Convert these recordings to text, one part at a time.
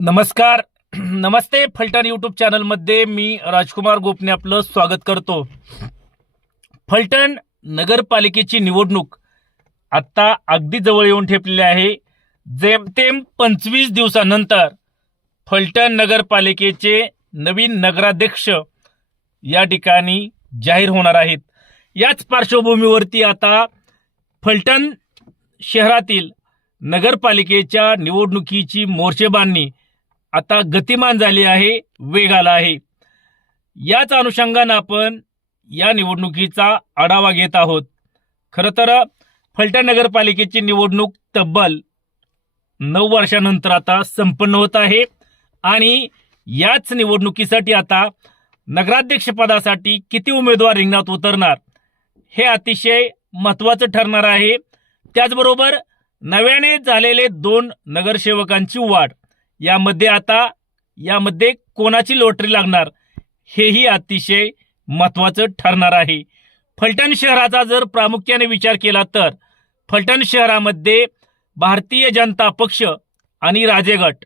नमस्कार. नमस्ते फलटण यूट्यूब चॅनलमध्ये मी राजकुमार गोपने आपलं स्वागत करतो. फलटण नगरपालिकेची निवडणूक आत्ता अगदी जवळ येऊन ठेपलेली आहे. जेमतेम पंचवीस दिवसानंतर फलटण नगरपालिकेचे नवीन नगराध्यक्ष या ठिकाणी जाहीर होणार आहेत. याच पार्श्वभूमीवरती आता फलटण शहरातील नगरपालिकेच्या निवडणुकीची मोर्चेबांधणी आता गतिमान झाली आहे वेग आला आहे. याच अनुषंगानं आपण या निवडणुकीचा आढावा घेत आहोत. खरं तर फलटण नगरपालिकेची निवडणूक तब्बल नऊ वर्षानंतर आता संपन्न होत आहे आणि याच निवडणुकीसाठी आता नगराध्यक्षपदासाठी किती उमेदवार रिंगणात उतरणार हे अतिशय महत्त्वाचं ठरणार आहे. त्याचबरोबर नव्याने झालेले दोन नगरसेवकांची वाढ. यामध्ये आता यामध्ये कोणाची लॉटरी लागणार? हेही अतिशय महत्त्वाचं ठरणार आहे. फलटण शहराचा जर प्रामुख्याने विचार केला तर फलटण शहरामध्ये भारतीय जनता पक्ष आणि राजेगट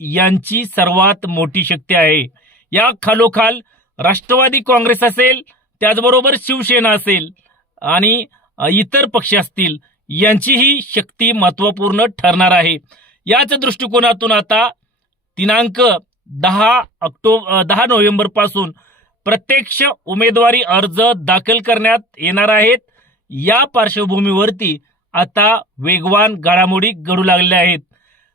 यांची सर्वात मोठी शक्ती आहे. या खालोखाल राष्ट्रवादी काँग्रेस असेल त्याचबरोबर शिवसेना असेल आणि इतर पक्ष असतील यांचीही शक्ती महत्त्वपूर्ण ठरणार आहे. याच दृष्टिकोनातून आता दिनांक दहा ऑक्टोबर दहा नोव्हेंबरपासून प्रत्यक्ष उमेदवारी अर्ज दाखल करण्यात येणार आहेत. या पार्श्वभूमीवरती आता वेगवान घडामोडी घडू लागल्या आहेत.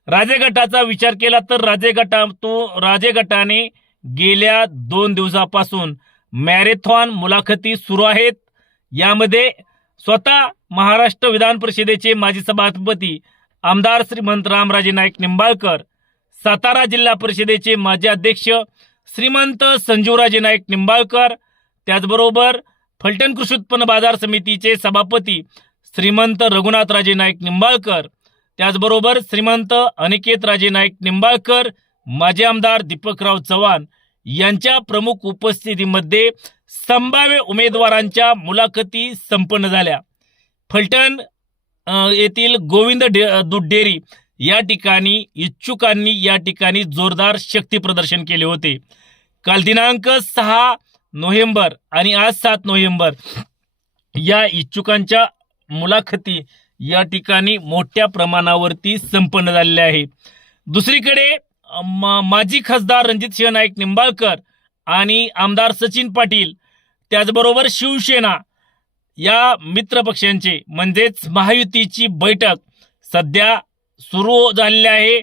राजे गटाचा विचार केला तर राजे गटा तो राजे गटाने गेल्या दोन दिवसापासून मॅरेथॉन मुलाखती सुरू आहेत. यामध्ये स्वतः महाराष्ट्र विधान परिषदेचे माजी सभापती आमदार श्रीमंत रामराजे नाईक निंबाळकर सातारा जिल्हा परिषदेचे माजी अध्यक्ष श्रीमंत संजीवराजे नाईक निंबाळकर त्याचबरोबर फलटण कृषी उत्पन्न बाजार समितीचे सभापती श्रीमंत रघुनाथराजे नाईक निंबाळकर त्याचबरोबर श्रीमंत अनिकेत राजे नाईक निंबाळकर माजी आमदार दीपकराव चव्हाण यांच्या प्रमुख उपस्थितीमध्ये संभाव्य उमेदवारांच्या मुलाखती संपन्न झाल्या. फलटण येथील गोविंद डे दूध डेअरी या ठिकाणी इच्छुकांनी या ठिकाणी जोरदार शक्ती प्रदर्शन केले होते. काल दिनांक सहा नोव्हेंबर आणि आज सात नोव्हेंबर या इच्छुकांच्या मुलाखती या ठिकाणी मोठ्या प्रमाणावरती संपन्न झालेल्या आहे दुसरीकडे मा माजी खासदार रणजित सिंह नाईक निंबाळकर आणि आमदार सचिन पाटील त्याचबरोबर शिवसेना या मित्र पक्षांचे म्हणजेच महायुतीची बैठक सध्या सुरू झालेली आहे.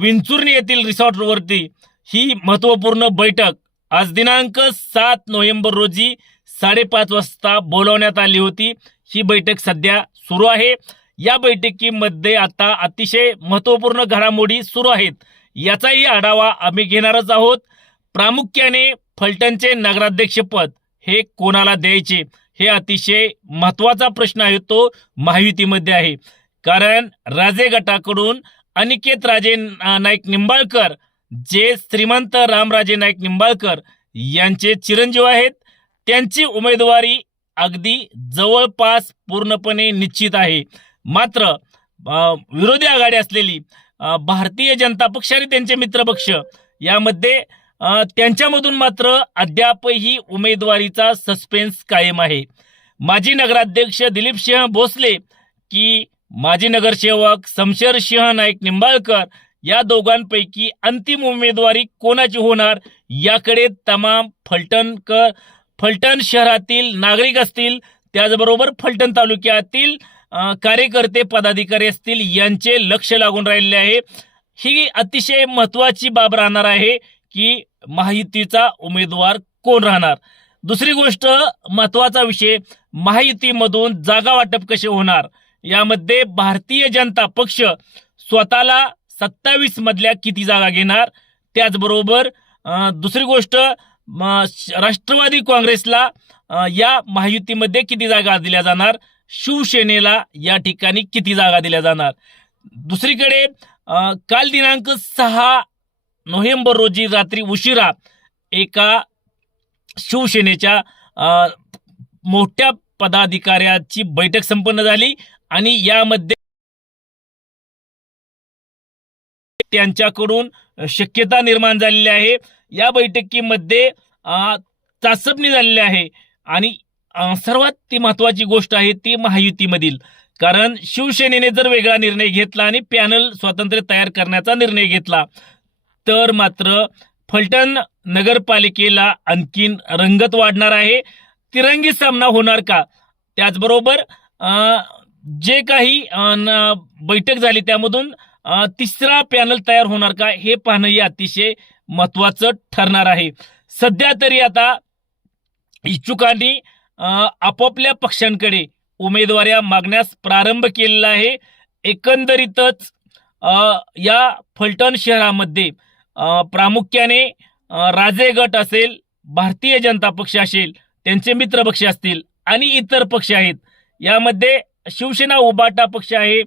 विंचुर्णी येथील रिसॉर्टवरती ही महत्त्वपूर्ण बैठक आज दिनांक सात नोव्हेंबर रोजी साडेपाच वाजता बोलवण्यात आली होती. ही बैठक सध्या सुरू आहे. या बैठकीमध्ये आता अतिशय महत्त्वपूर्ण घडामोडी सुरू आहेत. याचाही आढावा आम्ही घेणारच आहोत. प्रामुख्याने फलटणचे नगराध्यक्षपद हे कोणाला द्यायचे? हे अतिशय महत्त्वाचा प्रश्न आहे. तो महायुतीमध्ये आहे. कारण राजे गटाकडून अनिकेत राजे नाईक निंबाळकर जे श्रीमंत रामराजे नाईक निंबाळकर यांचे चिरंजीव आहेत त्यांची उमेदवारी अगदी जवळपास पूर्णपणे निश्चित आहे. मात्र विरोधी आघाडी असलेली भारतीय जनता पक्ष आणि त्यांचे मित्रपक्ष यामध्ये त्यांच्यामधून मात्र अद्यापही उमेदवारीचा सस्पेन्स कायम आहे. माजी नगराध्यक्ष दिलीप सिंह भोसले की माजी नगरसेवक समशेर सिंह नाईक निंबाळकर या दोघांपैकी अंतिम उमेदवारी कोणाची होणार? याकडे तमाम फलटणकर फलटण शहरातील नागरिक असतील त्याचबरोबर फलटण तालुक्यातील कार्यकर्ते पदाधिकारी असतील यांचे लक्ष लागून राहिलेले आहे. ही अतिशय महत्वाची बाब राहणार आहे की महायुतीचा उमेदवार कोण राहणार? दुसरी गोष्ट महत्त्वाचा विषय महायुतीमधून जागा वाटप कसे होणार? यामध्ये भारतीय जनता पक्ष स्वतःला सत्तावीस मधल्या किती जागा घेणार? त्याचबरोबर दुसरी गोष्ट म, श- राष्ट्रवादी काँग्रेसला या महायुतीमध्ये किती जागा दिल्या जाणार? शिवसेनेला या ठिकाणी किती जागा दिल्या जाणार? दुसरीकडे काल दिनांक सहा नोव्हेंबर रोजी रात्री उशिरा एका शिवसेनेच्या मोठ्या पदाधिकाऱ्याची बैठक संपन्न झाली. आणि यामध्ये त्यांच्याकडून शक्यता निर्माण झालेली आहे. या बैठकीमध्ये चाचपणी झालेली आहे. आणि सर्वात ती महत्वाची गोष्ट आहे ती महायुतीमधील. कारण शिवसेनेने जर वेगळा निर्णय घेतला आणि पॅनल स्वातंत्र्य तयार करण्याचा निर्णय घेतला तर मात्र फलटण नगरपालिकेला आणखीन रंगत वाढणार आहे. तिरंगी सामना होणार का? त्याचबरोबर जे काही न- बैठक झाली त्यामधून तिसरा पॅनल तयार होणार का हे पाहणंही अतिशय महत्वाचं ठरणार आहे. सध्या तरी आता इच्छुकांनी आपापल्या पक्षांकडे उमेदवाऱ्या मागण्यास प्रारंभ केलेला आहे. एकंदरीतच या फलटण शहरामध्ये प्रामुख्याने राजे गट असेल भारतीय जनता पक्ष असेल त्यांचे मित्र पक्ष असतील आणि इतर पक्ष आहेत. यामध्ये शिवसेना उबाटा पक्ष आहे.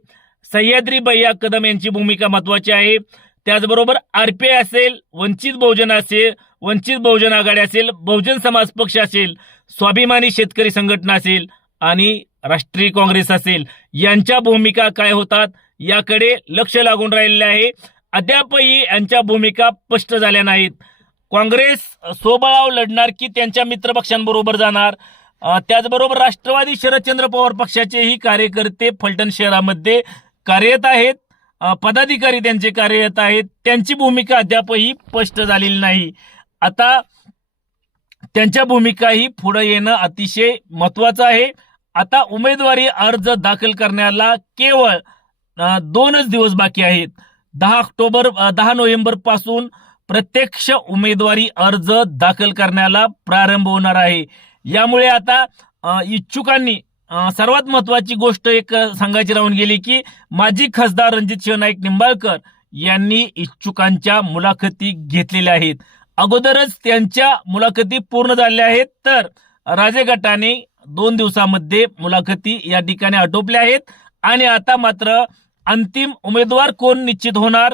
सह्याद्री भैया कदम यांची भूमिका महत्वाची आहे. त्याचबरोबर आरपीआय असेल वंचित बहुजन असेल वंचित बहुजन आघाडी असेल बहुजन समाज पक्ष असेल स्वाभिमानी शेतकरी संघटना असेल आणि राष्ट्रीय काँग्रेस असेल यांच्या भूमिका काय होतात याकडे लक्ष लागून राहिलेले आहे. अद्यापही यांच्या भूमिका स्पष्ट झाल्या नाहीत. काँग्रेस सोबळाव लढणार की त्यांच्या मित्रपक्षांबरोबर जाणार? त्याचबरोबर राष्ट्रवादी शरदचंद्र पवार पक्षाचेही कार्यकर्ते फलटण शहरामध्ये कार्यरत आहेत. पदाधिकारी त्यांचे कार्यरत आहेत. त्यांची भूमिका अद्यापही स्पष्ट झालेली नाही. आता त्यांच्या भूमिकाही पुढे येणं अतिशय महत्वाचं आहे. आता उमेदवारी अर्ज दाखल करण्याला केवळ दोनच दिवस बाकी आहेत. दहा ऑक्टोबर दहा नोव्हेंबरपासून प्रत्यक्ष उमेदवारी अर्ज दाखल करण्याला प्रारंभ होणार आहे. यामुळे आता इच्छुकांनी सर्वात महत्वाची गोष्ट एक सांगायची राहून गेली की माजी खासदार रणजित शिवनाईक निंबाळकर यांनी इच्छुकांच्या मुलाखती घेतलेल्या आहेत. अगोदरच त्यांच्या मुलाखती पूर्ण झाल्या आहेत तर राजे गटाने दोन दिवसामध्ये मुलाखती या ठिकाणी आटोपल्या आहेत आणि आता मात्र अंतिम उमेदवार कोण निश्चित होणार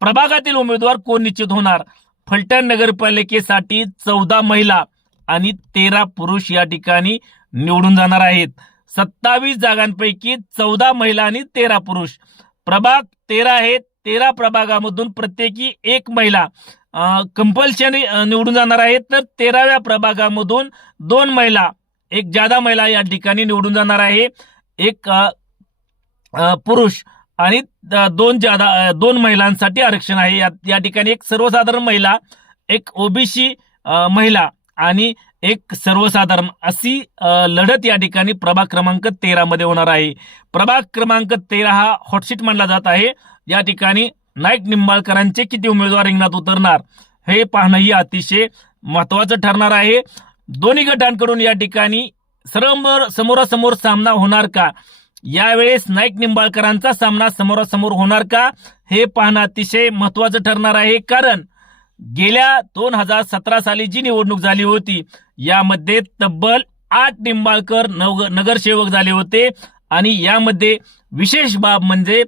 प्रभागातील उमेदवार कोण निश्चित होणार? फलटण नगरपालिकेसाठी चौदा महिला आणि तेरा पुरुष या ठिकाणी निवडून जाणार आहेत. सत्तावीस जागांपैकी चौदा महिला आणि तेरा पुरुष. प्रभाग तेरा आहेत तेरा प्रभागामधून प्रत्येकी एक महिला कंपल्शन निवडून जाणार आहेत. तर तेराव्या प्रभागामधून दोन महिला एक जादा महिला या ठिकाणी निवडून जाणार आहे. एक पुरुष आणि दोन जादा दोन महिलांसाठी आरक्षण आहे. या या ठिकाणी एक सर्वसाधारण महिला एक ओबीसी महिला आणि एक सर्वसाधारण अशी लढत या ठिकाणी प्रभाग क्रमांक तेरा मध्ये होणार आहे. प्रभाग क्रमांक तेरा हा हॉटशीट मानला जात आहे. या ठिकाणी नाईक निंबाळकरांचे किती उमेदवार रिंगणात उतरणार हे पाहणंही अतिशय महत्वाचं ठरणार आहे. दोन्ही गटांकडून या ठिकाणी समोर समोरासमोर सामना होणार का? यावेळेस नाईक निंबाळकरांचा सामना समोरासमोर होणार का? हे पाहणं अतिशय महत्वाचं ठरणार आहे. कारण गेल्या दोन हजार सतरा साली जी निवडणूक झाली होती यामध्ये तब्बल आठ निंबाळकर नगरसेवक झाले होते. आणि यामध्ये विशेष बाब म्हणजे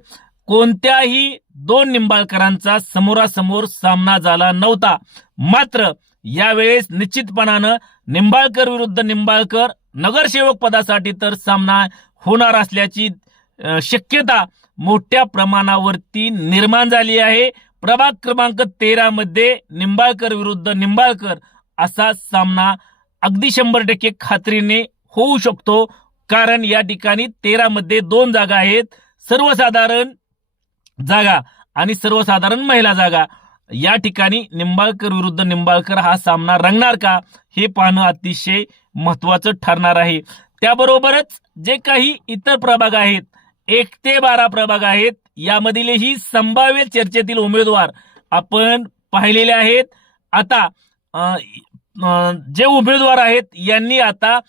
कोणत्याही दोन निंबाळकरांचा समोरासमोर सामना झाला नव्हता. मात्र यावेळेस निश्चितपणानं निंबाळकर विरुद्ध निंबाळकर नगरसेवक पदासाठी तर सामना होणार असल्याची शक्यता मोठ्या प्रमाणावरती निर्माण झाली आहे. प्रभाग क्रमांक तेरा मध्ये निंबाळकर विरुद्ध निंबाळकर असा सामना अगदी शंभर टक्के खात्रीने होऊ शकतो. कारण या ठिकाणी तेरा मध्ये दोन जागा आहेत. सर्वसाधारण जागा आणि सर्वसाधारण महिला जागा. या ठिकाणी निंबाळकर विरुद्ध निंबाळकर हा सामना रंगणार का? हे पाहणं अतिशय महत्वाचं ठरणार आहे. त्याबरोबरच जे काही इतर प्रभाग आहेत एक ते बारा प्रभाग आहेत यामधीलही संभाव्य चर्चेतील उमेदवार आपण पाहिलेले आहेत. आता जे उमेदवार आहेत यांनी आता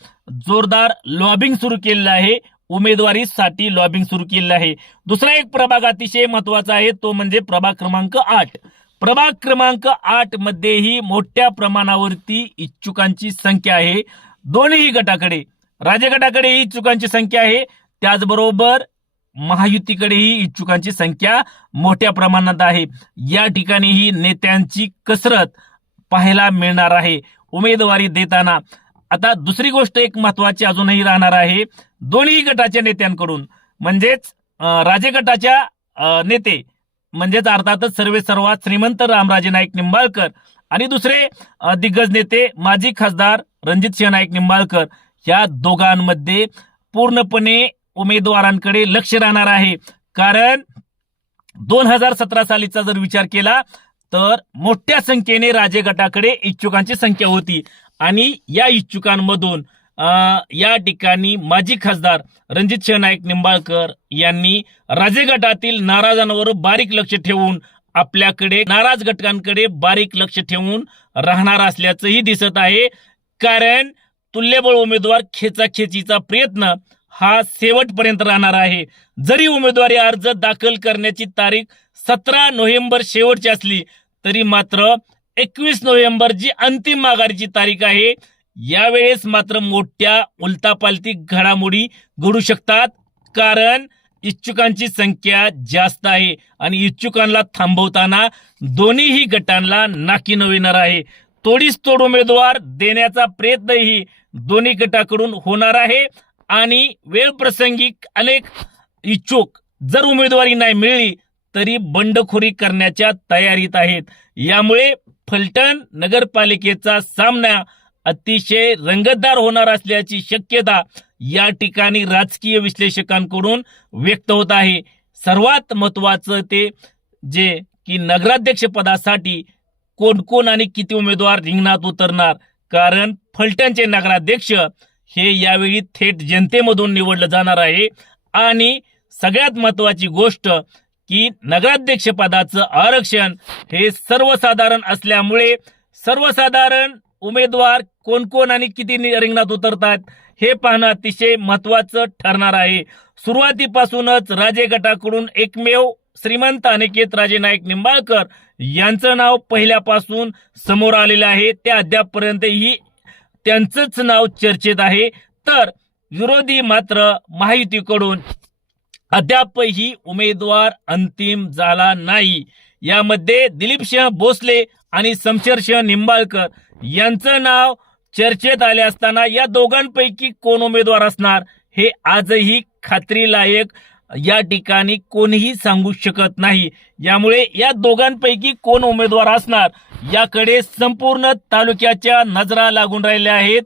जोरदार लॉबिंग सुरू केलेलं आहे. उमेदवारीसाठी लॉबिंग सुरू केलेलं आहे. दुसरा एक प्रभाग अतिशय महत्त्वाचा आहे तो म्हणजे प्रभाग क्रमांक आठ. प्रभाग क्रमांक आठ मध्येही मोठ्या प्रमाणावरती इच्छुकांची संख्या आहे. दोन्ही गटाकडे राज्य गटाकडेही इच्छुकांची संख्या आहे. त्याचबरोबर महायुतीकडेही इच्छुकांची संख्या मोठ्या प्रमाणात आहे. या ठिकाणीही नेत्यांची कसरत पाहायला मिळणार आहे. उमेदवारी देताना. आता दुसरी गोष्ट एक महत्वाची अजूनही राहणार आहे. दोन्ही गटाच्या नेत्यांकडून. म्हणजेच राजे गटाच्या नेते. म्हणजेच अर्थातच सर्वे सर्वात श्रीमंत रामराजे नाईक निंबाळकर. आणि दुसरे दिग्गज नेते माजी खासदार रणजित सिंह नाईक निंबाळकर. या दोघांमध्ये पूर्णपणे उमेदवारांकडे लक्ष राहणार आहे. कारण दोन हजार सतरा सालीचा जर विचार केला तर मोठ्या संख्येने राजे गटाकडे इच्छुकांची संख्या होती. आणि या इच्छुकांमधून या ठिकाणी माजी खासदार रणजित सिंह निंबाळकर यांनी राजे गटातील नाराजांवर बारीक लक्ष ठेवून आपल्याकडे नाराज घटकांकडे बारीक लक्ष ठेवून राहणार असल्याचंही दिसत आहे. कारण तुल्यबळ उमेदवार खेचाखेचीचा प्रयत्न हा शेवटपर्यंत राहणार आहे. जरी उमेदवारी अर्ज दाखल करण्याची तारीख सतरा नोव्हेंबर शेवटची असली तरी मात्र एकवीस नोव्हेंबर जी अंतिम माघारीची तारीख आहे यावेळेस मात्र मोठ्या उलतापालती घडामोडी घडू शकतात. कारण इच्छुकांची संख्या जास्त आहे आणि इच्छुकांना थांबवताना दोन्हीही गटांना नाकी नविणार आहे. तोडीस तोड उमेदवार देण्याचा प्रयत्नही दोन्ही गटाकडून होणार आहे. आणि वेळप्रसंगी अनेक इच्छुक जर उमेदवारी नाही मिळली तरी बंडखोरी करण्याच्या तयारीत आहेत. यामुळे फलटण नगरपालिकेचा सामना अतिशय रंगतदार होणार असल्याची शक्यता या ठिकाणी राजकीय विश्लेषकांकडून व्यक्त होत आहे. सर्वात महत्वाचं ते जे की नगराध्यक्ष पदासाठी कोण कोण आणि किती उमेदवार रिंगणात उतरणार? कारण फलटणचे नगराध्यक्ष हे यावेळी थेट जनतेमधून निवडलं जाणार आहे. आणि सगळ्यात महत्वाची गोष्ट की नगराध्यक्षपदाचं आरक्षण हे सर्वसाधारण असल्यामुळे सर्वसाधारण उमेदवार कोण कोण आणि किती रिंगणात उतरतात हे पाहणं अतिशय महत्वाचं ठरणार आहे. सुरुवातीपासूनच राजे गटाकडून एकमेव श्रीमंत अनिकेत राजे नाईक निंबाळकर यांचं नाव पहिल्यापासून समोर आलेलं आहे. ते अद्यापपर्यंतही त्यांचंच नाव चर्चेत आहे. तर विरोधी मात्र महायुतीकडून अद्यापही उमेदवार अंतिम झाला नाही. यामध्ये दिलीपसिंह भोसले आणि शमशेरसिंह निंबाळकर यांचं नाव चर्चेत आले असताना या दोघांपैकी कोण उमेदवार असणार हे आजही खात्रीलायक या ठिकाणी कोणीही सांगू शकत नाही. यामुळे या दोघांपैकी कोण उमेदवार असणार याकडे संपूर्ण तालुक्याच्या नजरा लागून राहिल्या आहेत.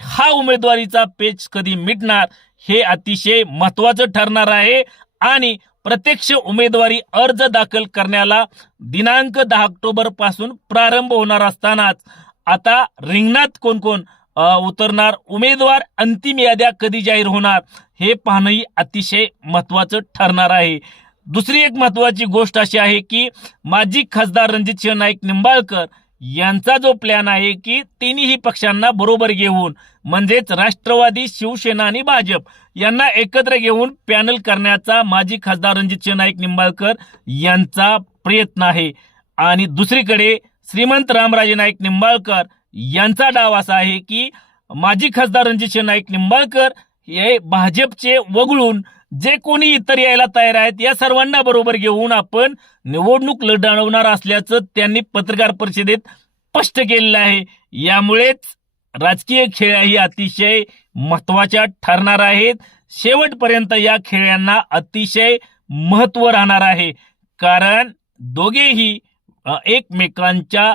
हा उमेदवारीचा पेच कधी मिटणार हे अतिशय महत्वाचं ठरणार आहे. आणि प्रत्यक्ष उमेदवारी अर्ज दाखल करण्याला दिनांक दहा ऑक्टोबरपासून प्रारंभ होणार असतानाच आता रिंगणात कोण कोण उतरणार उमेदवार अंतिम याद्या कधी जाहीर होणार हे पाहणंही अतिशय महत्वाचं ठरणार आहे. दुसरी एक महत्वाची गोष्ट अशी आहे की माजी खासदार रणजितसिंह नाईक निंबाळकर यांचा जो प्लॅन आहे की तिन्ही पक्षांना बरोबर घेऊन म्हणजेच राष्ट्रवादी शिवसेना आणि भाजप यांना एकत्र घेऊन पॅनल करण्याचा माजी खासदार रणजितसिंह नाईक निंबाळकर यांचा प्रयत्न आहे. आणि दुसरीकडे श्रीमंत रामराजे नाईक निंबाळकर यांचा डाव असा आहे की माजी खासदार रणजितसिंह नाईक निंबाळकर हे भाजपचे वगळून जे कोणी इतर यायला तयार आहेत या सर्वांना बरोबर घेऊन आपण निवडणूक लढवणार असल्याचं त्यांनी पत्रकार परिषदेत स्पष्ट केलेलं आहे. यामुळेच राजकीय खेळ ही अतिशय महत्त्वाच्या ठरणार आहेत. शेवटपर्यंत या खेळांना अतिशय महत्त्व राहणार आहे. कारण दोघेही एकमेकांच्या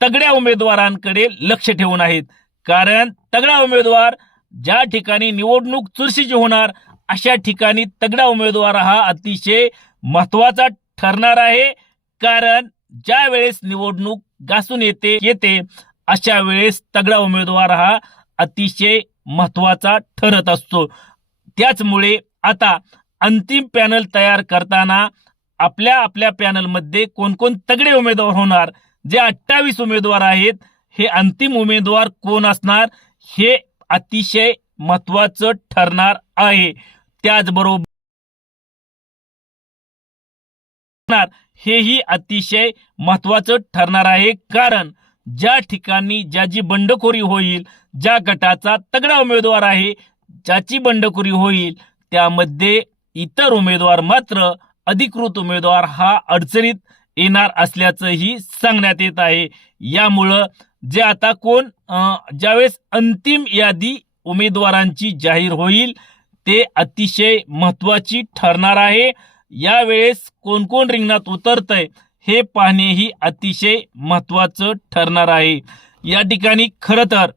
तगड्या उमेदवारांकडे लक्ष ठेवून आहेत. कारण तगडा उमेदवार ज्या ठिकाणी निवडणूक चुरशीची होणार अशा ठिकाणी तगडा उमेदवार हा अतिशय महत्त्वाचा ठरणार आहे. कारण ज्या वेळेस निवडणूक घासून येते येते अशा वेळेस तगडा उमेदवार हा अतिशय महत्त्वाचा ठरत असतो. त्याचमुळे आता अंतिम पॅनल तयार करताना आपल्या आपल्या पॅनलमध्ये कोण कोण तगडे उमेदवार होणार जे अठ्ठावीस उमेदवार आहेत हे अंतिम उमेदवार कोण असणार हे अतिशय महत्वाचं ठरणार आहे. त्याचबरोबर हेही अतिशय महत्वाचं ठरणार आहे. कारण ज्या ठिकाणी ज्याची बंडखोरी होईल ज्या गटाचा तगडा उमेदवार आहे ज्याची बंडखोरी होईल त्यामध्ये इतर उमेदवार मात्र अधिकृत उमेदवार हा अडचणीत येणार असल्याचंही सांगण्यात येत आहे. यामुळं जे आता कोण अं, ज्यावेळेस अंतिम यादी उमेदवारांची जाहीर होईल ते अतिशय महत्वाची ठरणार आहे. यावेळेस कोण कोण रिंगणात उतरतंय हे पाहणेही अतिशय महत्वाचं ठरणार आहे. या ठिकाणी खरं तर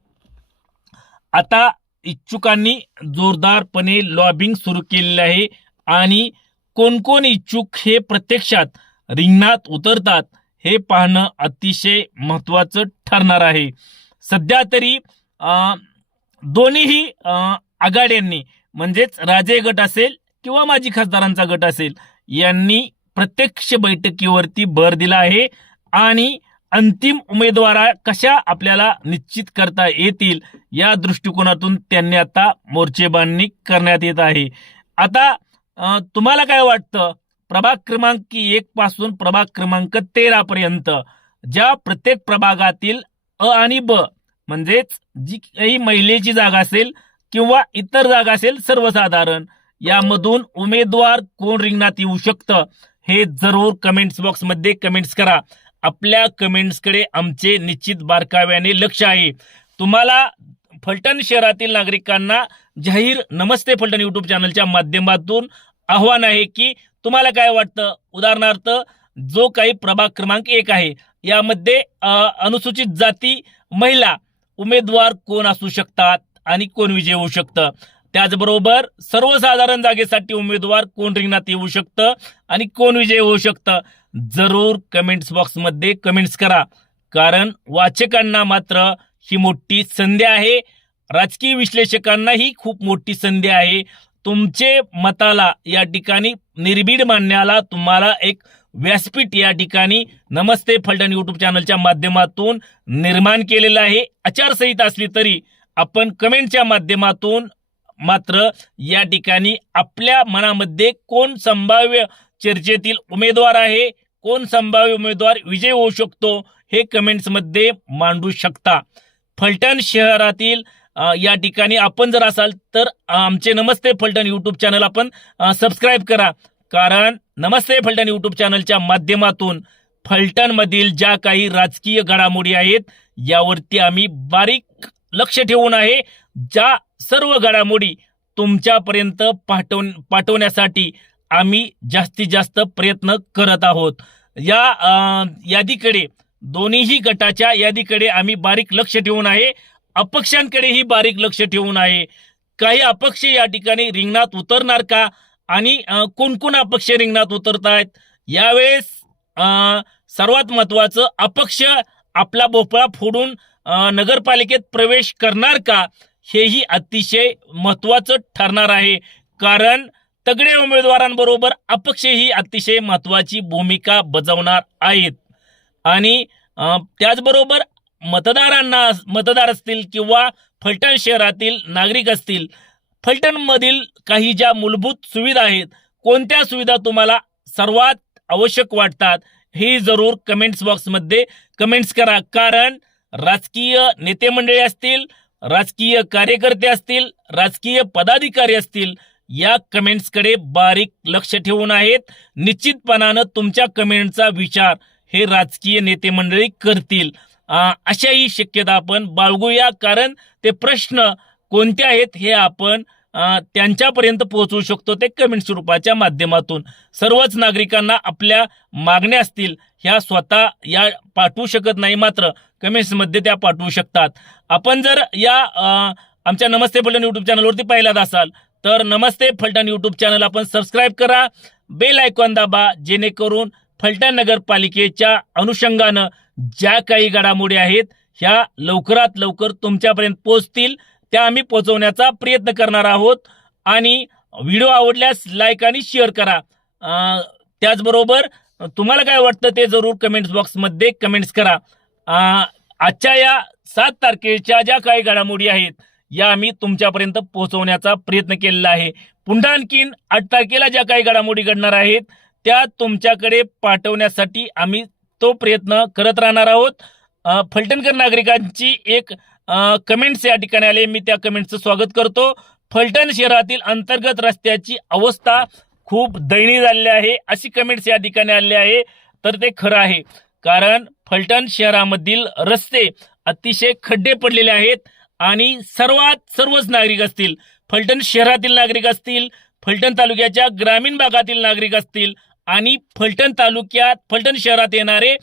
आता इच्छुकांनी जोरदारपणे लॉबिंग सुरू केलेली आहे आणि कोण कोण इच्छुक हे प्रत्यक्षात रिंगणात उतरतात हे पाहणं अतिशय महत्वाचं ठरणार आहे. सध्या तरी दोन्हीही आघाड्यांनी म्हणजेच राजे गट असेल किंवा माजी खासदारांचा गट असेल यांनी प्रत्यक्ष बैठकीवरती भर दिला आहे आणि अंतिम उमेदवारा कशा आपल्याला निश्चित करता येतील या दृष्टिकोनातून त्यांनी आता मोर्चेबांधणी करण्यात येत आहे. आता तुम्हाला काय वाटतं? प्रभाग क्रमांक एक पासून प्रभाग क्रमांक तेरा पर्यंत ज्या प्रत्येक प्रभागातील अ आणि ब म्हणजेच जी काही महिलेची जागा असेल किंवा इतर जागा असेल सर्वसाधारण यामधून उमेदवार कोण रिंगणात येऊ शकतं हे जरूर कमेंट्स बॉक्समध्ये कमेंट्स करा. आपल्या कमेंट्सकडे आमचे निश्चित बारकाव्याने लक्ष आहे. तुम्हाला फलटण शहरातील नागरिकांना जाहीर नमस्ते फलटण युट्यूब चॅनलच्या माध्यमातून आव्हान आहे की तुम्हाला काय वाटतं? उदाहरणार्थ जो काही प्रभाग क्रमांक एक आहे यामध्ये अनुसूचित जाती महिला उमेदवार कोण असू शकतात? आणि कोण विजय होऊ शकतं? त्याचबरोबर सर्वसाधारण जागेसाठी उमेदवार कोण रिंगणात येऊ शकतं आणि कोण विजय होऊ शकतं? जरूर कमेंट्स बॉक्समध्ये कमेंट्स करा. कारण वाचकांना मात्र ही मोठी संधी आहे. राजकीय विश्लेषकांना ही खूप मोठी संधी आहे. तुमचे मताला या ठिकाणी निर्भीड मांडण्याला तुम्हाला एक व्यासपीठ या ठिकाणी नमस्ते फलटण युट्यूब चॅनलच्या माध्यमातून निर्माण केलेलं आहे. आचारसंहिता असली तरी आपण कमेंटच्या माध्यमातून मात्र या ठिकाणी आपल्या मनामध्ये कोण संभाव्य चर्चेतील उमेदवार आहे कोण संभाव्य उमेदवार विजय होऊ शकतो हे कमेंट्समध्ये मांडू शकता. फलटण शहरातील या ठिकाणी आपण जर असाल तर आमचे नमस्ते फलटण यूट्यूब चॅनल आपण सबस्क्राईब करा. कारण नमस्ते फलटण यूट्यूब चॅनलच्या माध्यमातून फलटणमधील ज्या काही राजकीय घडामोडी आहेत यावरती आम्ही बारीक लक्ष ठेवून आहे. ज्या सर्व घडामोडी तुमच्यापर्यंत पाठव पाठवण्यासाठी आम्ही जास्तीत जास्त प्रयत्न करत आहोत. या यादीकडे दोन्हीही गटाच्या यादीकडे आम्ही बारीक लक्ष ठेवून आहे. अपक्षांकडेही बारीक लक्ष ठेवून आहे. काही अपक्ष या ठिकाणी रिंगणात उतरणार का? आणि कोणकोण अपक्ष रिंगणात उतरत आहेत यावेळेस सर्वात महत्वाचं अपक्ष आपला भोपळा फोडून नगरपालिकेत प्रवेश करणार का हेही अतिशय महत्वाचं ठरणार आहे. कारण तगडे उमेदवारांबरोबर अपक्ष ही अतिशय महत्वाची भूमिका बजावणार आहेत. आणि त्याचबरोबर मतदारांना मतदार असतील किंवा फलटण शहरातील नागरिक असतील फलटणमधील काही ज्या मूलभूत सुविधा आहेत कोणत्या सुविधा तुम्हाला सर्वात आवश्यक वाटतात हे जरूर कमेंट्स बॉक्समध्ये कमेंट्स करा. कारण राजकीय नेते मंडळी असतील राजकीय कार्यकर्ते असतील राजकीय पदाधिकारी असतील या कमेंट्सकडे बारीक लक्ष ठेवून आहेत. निश्चितपणानं तुमच्या कमेंटचा विचार हे राजकीय नेते मंडळी करतील. अशाही शक्यता आपण बाळगूया कारण ते प्रश्न कोणते आहेत हे आपण त्यांच्यापर्यंत पोहोचवू शकतो ते कमेंट स्वरूपाच्या माध्यमातून. सर्वच नागरिकांना आपल्या मागण्या असतील ह्या स्वतः या पाठवू शकत नाही मात्र कमेंट्समध्ये त्या पाठवू शकतात. आपण जर या आमच्या नमस्ते फलटण यूट्यूब चॅनलवरती पाहिलात असाल तर नमस्ते फलटण यूट्यूब चॅनल आपण सबस्क्राईब करा. बेल आयकॉन दाबा जेणेकरून फलटण नगरपालिकेच्या अनुषंगानं ज्या काही घडामोडी आहेत ह्या लवकरात लवकर तुमच्यापर्यंत पोहोचतील. त्या आम्ही पोहोचवण्याचा प्रयत्न करणार आहोत. आणि व्हिडिओ आवडल्यास लाईक आणि शेअर करा. त्याचबरोबर तुम्हाला काय वाटतं ते जरूर कमेंट्स बॉक्समध्ये कमेंट्स करा. आजच्या या सात तारखेच्या ज्या काही घडामोडी आहेत या आम्ही तुमच्यापर्यंत पोहोचवण्याचा प्रयत्न केलेला आहे. पुन्हा आणखीन आठ तारखेला ज्या काही घडामोडी घडणार आहेत त्या तुमच्याकडे पाठवण्यासाठी आम्ही तो प्रयत्न करत राहणार आहोत. फलटणकर नागरिकांची एक कमेंट्स या ठिकाणी आले. मी त्या कमेंटचं स्वागत करतो. फलटण शहरातील अंतर्गत रस्त्याची अवस्था खूप दयनीय झालेली आहे. अशी कमेंट्स या ठिकाणी आले आहे. तर ते खरं आहे. कारण फलटण शहरामधील रस्ते अतिशय खड्डे पडलेले आहेत आणि सर्वात सर्वच नागरिक असतील. फलटण शहरातील नागरिक असतील फलटण तालुक्याच्या ग्रामीण भागातील नागरिक असतील आणि फलटण तालुक्यात फलटण शहरात येणारे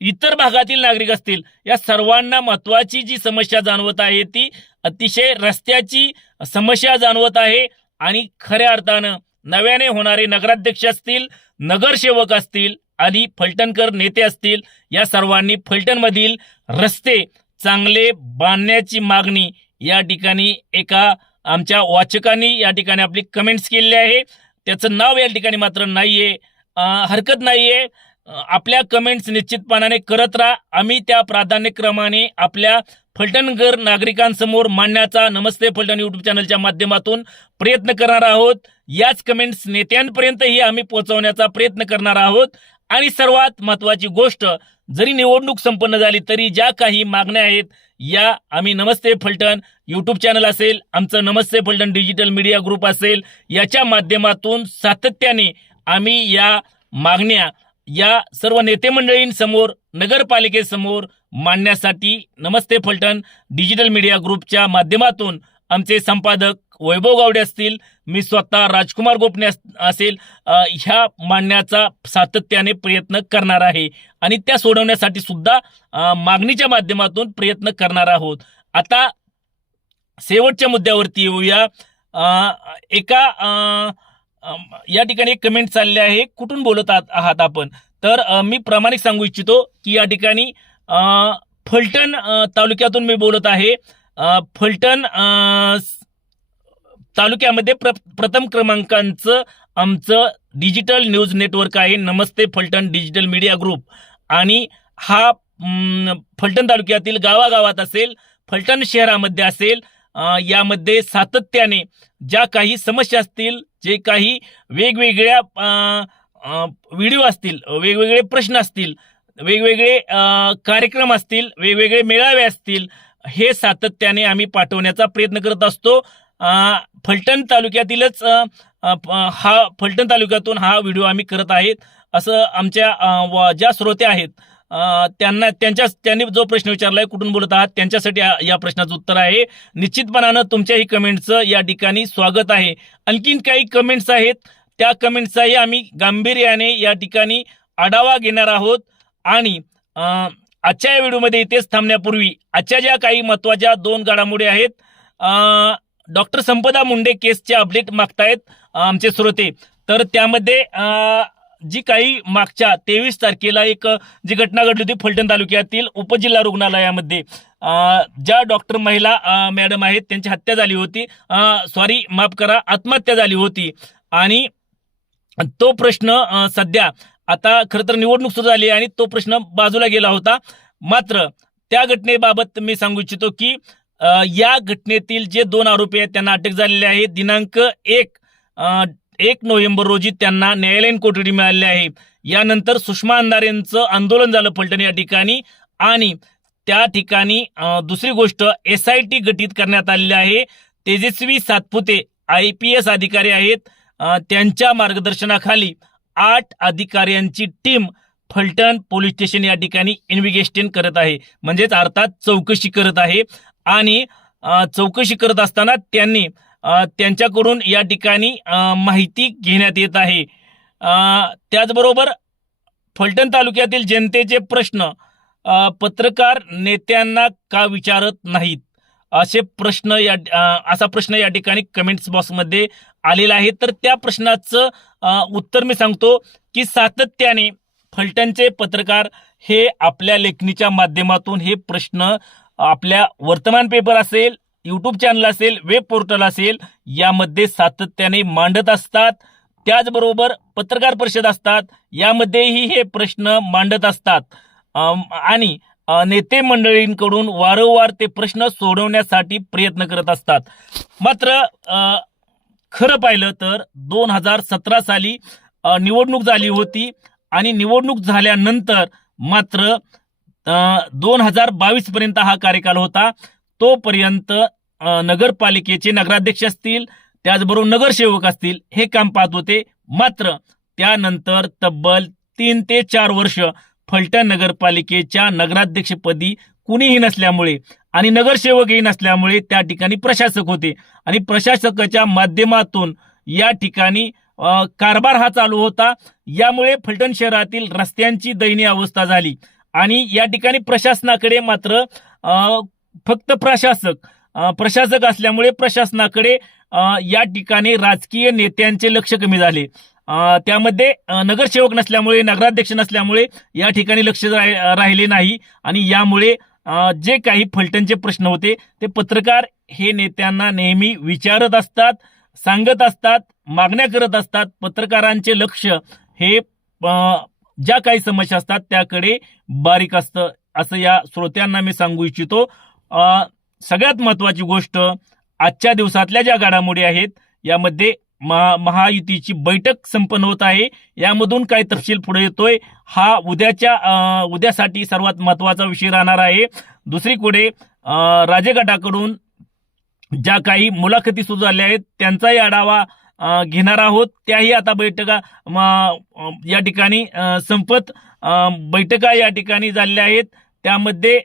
इतर भागातील नागरिक असतील या सर्वांना महत्वाची जी समस्या जाणवत आहे ती अतिशय रस्त्याची समस्या जाणवत आहे. आणि खऱ्या अर्थानं नव्याने होणारे नगराध्यक्ष असतील नगरसेवक असतील आणि फलटणकर नेते असतील या सर्वांनी फलटणमधील रस्ते चांगले बांधण्याची मागणी या ठिकाणी एका आमच्या वाचकांनी या ठिकाणी आपली कमेंट्स केलेली आहे. त्याचं नाव या ठिकाणी मात्र नाहीये हरकत नाहीये. आपल्या कमेंट्स निश्चितपणाने करत राहा. आम्ही त्या प्राधान्यक्रमाने आपल्या फलटणगर नागरिकांसमोर मांडण्याचा नमस्ते फलटण युट्यूब चॅनलच्या माध्यमातून प्रयत्न करणार आहोत. याच कमेंट्स नेत्यांपर्यंतही आम्ही पोहोचवण्याचा प्रयत्न करणार आहोत. आणि सर्वात महत्वाची गोष्ट जरी निवडणूक संपन्न झाली तरी ज्या काही मागण्या आहेत या आम्ही नमस्ते फलटण यूट्यूब चॅनल असेल आमचं Namaste Phaltan digital media group असेल याच्या माध्यमातून सातत्याने आम्ही या मागण्या या सर्व नेते मंडळींसमोर नगरपालिकेसमोर मांडण्यासाठी नमस्ते फलटण डिजिटल मीडिया ग्रुपच्या माध्यमातून आमचे संपादक वैभव गावडे असतील मी स्वतः राजकुमार गोपणे असेल ह्या मांडण्याचा सातत्याने प्रयत्न करणार आहे. आणि त्या सोडवण्यासाठी सुद्धा मागणीच्या माध्यमातून प्रयत्न करणार आहोत. आता शेवटच्या मुद्द्यावरती येऊया. एका आ, या ठिकाणी एक कमेंट चालले आहे. कुठून बोलत आहात आहात आपण? तर मी प्रामाणिक सांगू इच्छितो की या ठिकाणी फलटण तालुक्यातून मी बोलत आहे. फलटण तालुक्यामध्ये प्र प्रथम क्रमांकांचं आमचं डिजिटल न्यूज नेटवर्क आहे. Namaste Phaltan digital media group आणि हा फलटण तालुक्यातील गावागावात असेल फलटण शहरामध्ये असेल यामध्ये सातत्याने ज्या काही समस्या असतील जे काही वेगवेगळ्या व्हिडिओ असतील वेगवेगळे प्रश्न असतील वेगवेगळे कार्यक्रम असतील वेगवेगळे मेळावे असतील हे सातत्याने आम्ही पाठवण्याचा प्रयत्न करत असतो. फलटण तालुक्यातीलच हा फलटण तालुक्यातून हा व्हिडिओ आम्ही करत आहेत. असं आमच्या व- ज्या श्रोते आहेत त्यांना त्यांच्या त्यांनी जो प्रश्न विचारलाय कुठून बोलत आहात त्यांच्यासाठी या- प्रश्नाचं उत्तर आहे. निश्चितपणानं तुमच्याही कमेंटचं या ठिकाणी स्वागत आहे. आणखीन काही कमेंट्स आहेत. त्या कमेंट्सचाही आम्ही गांभीर्याने या ठिकाणी आढावा घेणार आहोत. आणि आजच्या या व्हिडिओमध्ये इथेच थांबण्यापूर्वी आजच्या ज्या काही महत्त्वाच्या दोन घडामोडी आहेत डॉक्टर संपदा मुंडे केसचे अपडेट मागतायत आमचे श्रोते. तर त्यामध्ये जी काही मागच्या तेवीस तारखेला एक जी घटना घडली होती फलटण तालुक्यातील उपजिल्हा रुग्णालयामध्ये ज्या डॉक्टर महिला मॅडम आहेत त्यांची हत्या झाली होती. सॉरी माफ करा आत्महत्या झाली होती. आणि तो प्रश्न सध्या आता खरं तर निवडणूक सुरू झाली आणि तो प्रश्न बाजूला गेला होता. मात्र त्या घटनेबाबत मी सांगू इच्छितो की या घटनेतील जे दोन आरोपी आहेत त्यांना अटक झालेली आहे. दिनांक एक एक नोव्हेंबर रोजी त्यांना न्यायालयीन कोठडी मिळाली आहे. यानंतर सुषमा अंधारेंचं आंदोलन झालं फलटण या ठिकाणी आणि त्या ठिकाणी दुसरी गोष्ट एस आय टी गठीत करण्यात आलेली आहे. Tejaswi Satpute I P S अधिकारी आहेत. त्यांच्या मार्गदर्शनाखाली आठ अधिकाऱ्यांची टीम फलटण पोलीस स्टेशन या ठिकाणी इन्व्हिगेशन करत आहे. म्हणजेच अर्थात चौकशी करत आहे. आणि चौकशी करत असताना त्यांनी त्यांच्याकडून या ठिकाणी माहिती घेण्यात येत आहे. त्याचबरोबर फलटण तालुक्यातील जनतेचे प्रश्न पत्रकार नेत्यांना का विचारत नाहीत? असे प्रश्न या असा प्रश्न या ठिकाणी कमेंट्स बॉक्समध्ये आलेला आहे. तर त्या प्रश्नाचं उत्तर मी सांगतो की सातत्याने फलटणचे पत्रकार हे आपल्या लेखणीच्या माध्यमातून हे प्रश्न आपल्या वर्तमान पेपर असेल यूट्यूब चॅनल असेल वेब पोर्टल असेल यामध्ये सातत्याने मांडत असतात. त्याचबरोबर पत्रकार परिषद असतात. यामध्येही हे प्रश्न मांडत असतात. आणि नेते मंडळींकडून वारंवार ते प्रश्न सोडवण्यासाठी प्रयत्न करत असतात. मात्र खरं पाहिलं तर दोन हजार सतरा साली निवडणूक झाली होती. आणि निवडणूक झाल्यानंतर मात्र दोन हजार बावीस पर्यंत हा कार्यकाल होता. तोपर्यंत नगरपालिकेचे नगराध्यक्ष असतील त्याचबरोबर नगरसेवक असतील हे काम पाहत होते. मात्र त्यानंतर तब्बल तीन ते चार वर्ष फलटण नगरपालिकेच्या नगराध्यक्षपदी कुणीही नसल्यामुळे आणि नगरसेवकही नसल्यामुळे त्या ठिकाणी प्रशासक होते. आणि प्रशासकाच्या माध्यमातून या ठिकाणी कारभार हा चालू होता. यामुळे फलटण शहरातील रस्त्यांची दयनीय अवस्था झाली. आणि या ठिकाणी प्रशासनाकडे मात्र फक्त प्रशासक. प्रशासक असल्यामुळे प्रशासनाकडे या ठिकाणी राजकीय नेत्यांचे लक्ष कमी झाले. त्यामध्ये नगरसेवक नसल्यामुळे नगराध्यक्ष नसल्यामुळे या ठिकाणी लक्ष राहि- राहिले नाही आणि यामुळे जे काही फलटणचे प्रश्न होते ते पत्रकार हे नेत्यांना नेहमी विचारत असतात सांगत असतात मागण्या करत असतात. पत्रकारांचे लक्ष हे ज्या काही समस्या असतात त्याकडे बारीक असतं असं या श्रोत्यांना मी सांगू इच्छितो. सगळ्यात महत्वाची गोष्ट आजच्या दिवसातल्या ज्या घडामोडी आहेत यामध्ये महा महायुतीची बैठक संपन्न होत आहे. यामधून काही तपशील पुढे येतोय हा उद्याच्या उद्यासाठी सर्वात महत्त्वाचा विषय राहणार आहे. दुसरीकडे अ, राजगटाकडून ज्या काही मुलाखती सुरू झाल्या आहेत त्यांचाही आढावा घेणार आहोत. त्याही आता बैठका या ठिकाणी संपत बैठका या ठिकाणी झालेल्या आहेत. त्यामध्ये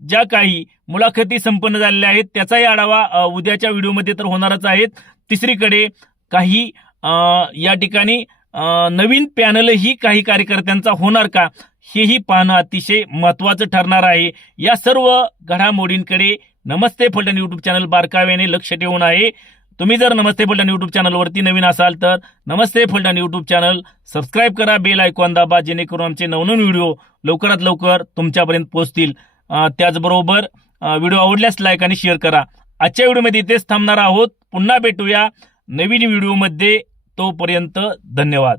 ज्या काही मुलाखती संपन्न झालेल्या आहेत त्याचाही आढावा उद्याच्या व्हिडिओमध्ये तर होणारच आहेत. तिसरीकडे काही या ठिकाणी नवीन पॅनलही काही कार्यकर्त्यांचा होणार का हेही पाहणं अतिशय महत्वाचं ठरणार आहे. या सर्व घडामोडींकडे नमस्ते फलटण यूट्यूब चॅनल बारकाव्याने लक्ष ठेवून आहे. तुम्ही जर नमस्ते फलटण यूट्यूब चॅनलवरती नवीन असाल तर Namaste Phaltan YouTube channel subscribe करा बेल ऐकून दाबा जेणेकरून आमचे नवनवीन व्हिडिओ लवकरात लवकर तुमच्यापर्यंत पोहोचतील. त्याचबरोबर व्हिडिओ आवडल्यास लाईक आणि शेअर करा. आजच्या व्हिडिओमध्ये इथेच थांबणार आहोत. पुन्हा भेटूया नवीन व्हिडिओमध्ये. तोपर्यंत धन्यवाद.